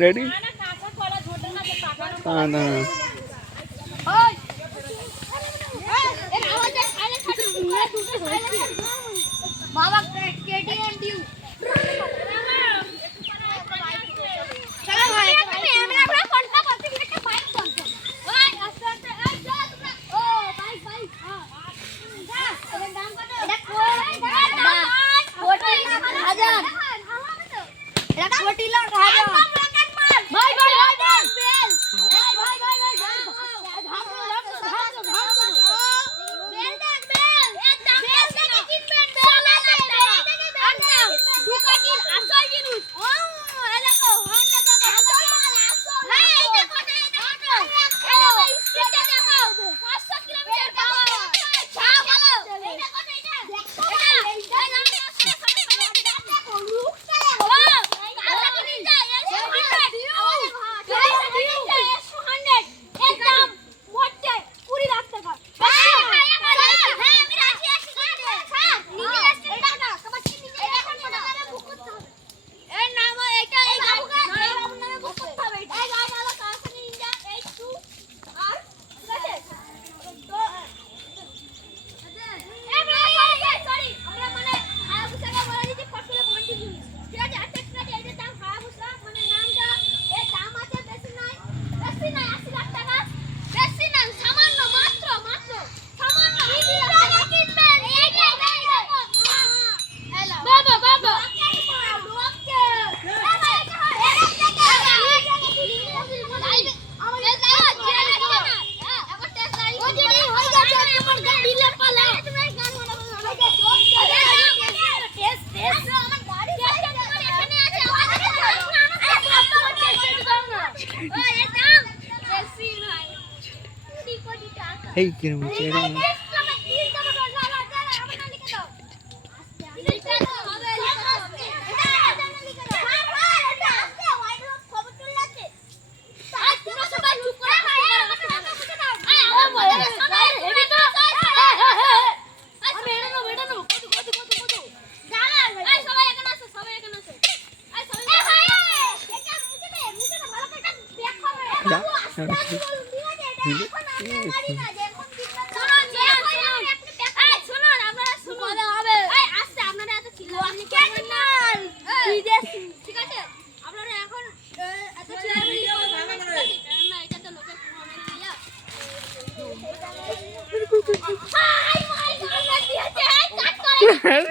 Ready बाबा KTM due चलो भाई मैं अपना फोन का करते हैं कि बाइक चलते ओए आस्ते आस्ते ए चलो तुम ओ बाइक बाइक हां जा तुम्हें दाम करो এটা কোটি হাজার এটা কোটি লাখ হাজার ভাই ভাই ভাই ভাই বেল ভাই ভাই ভাই ধাম বেল দেখ বেল এর দাম বেল কিনবেন বেল একদম দুকাটির আসল জিনিস ও এই দেখো হন্ডা তো আসল মাল আসল হ্যাঁ এই দেখো এই দেখো স্পিডটা দেখো 500 কিলোমিটার পাওয়ার যা ভালো এই দেখো এটা Hey, get him, get him. Hi, my God!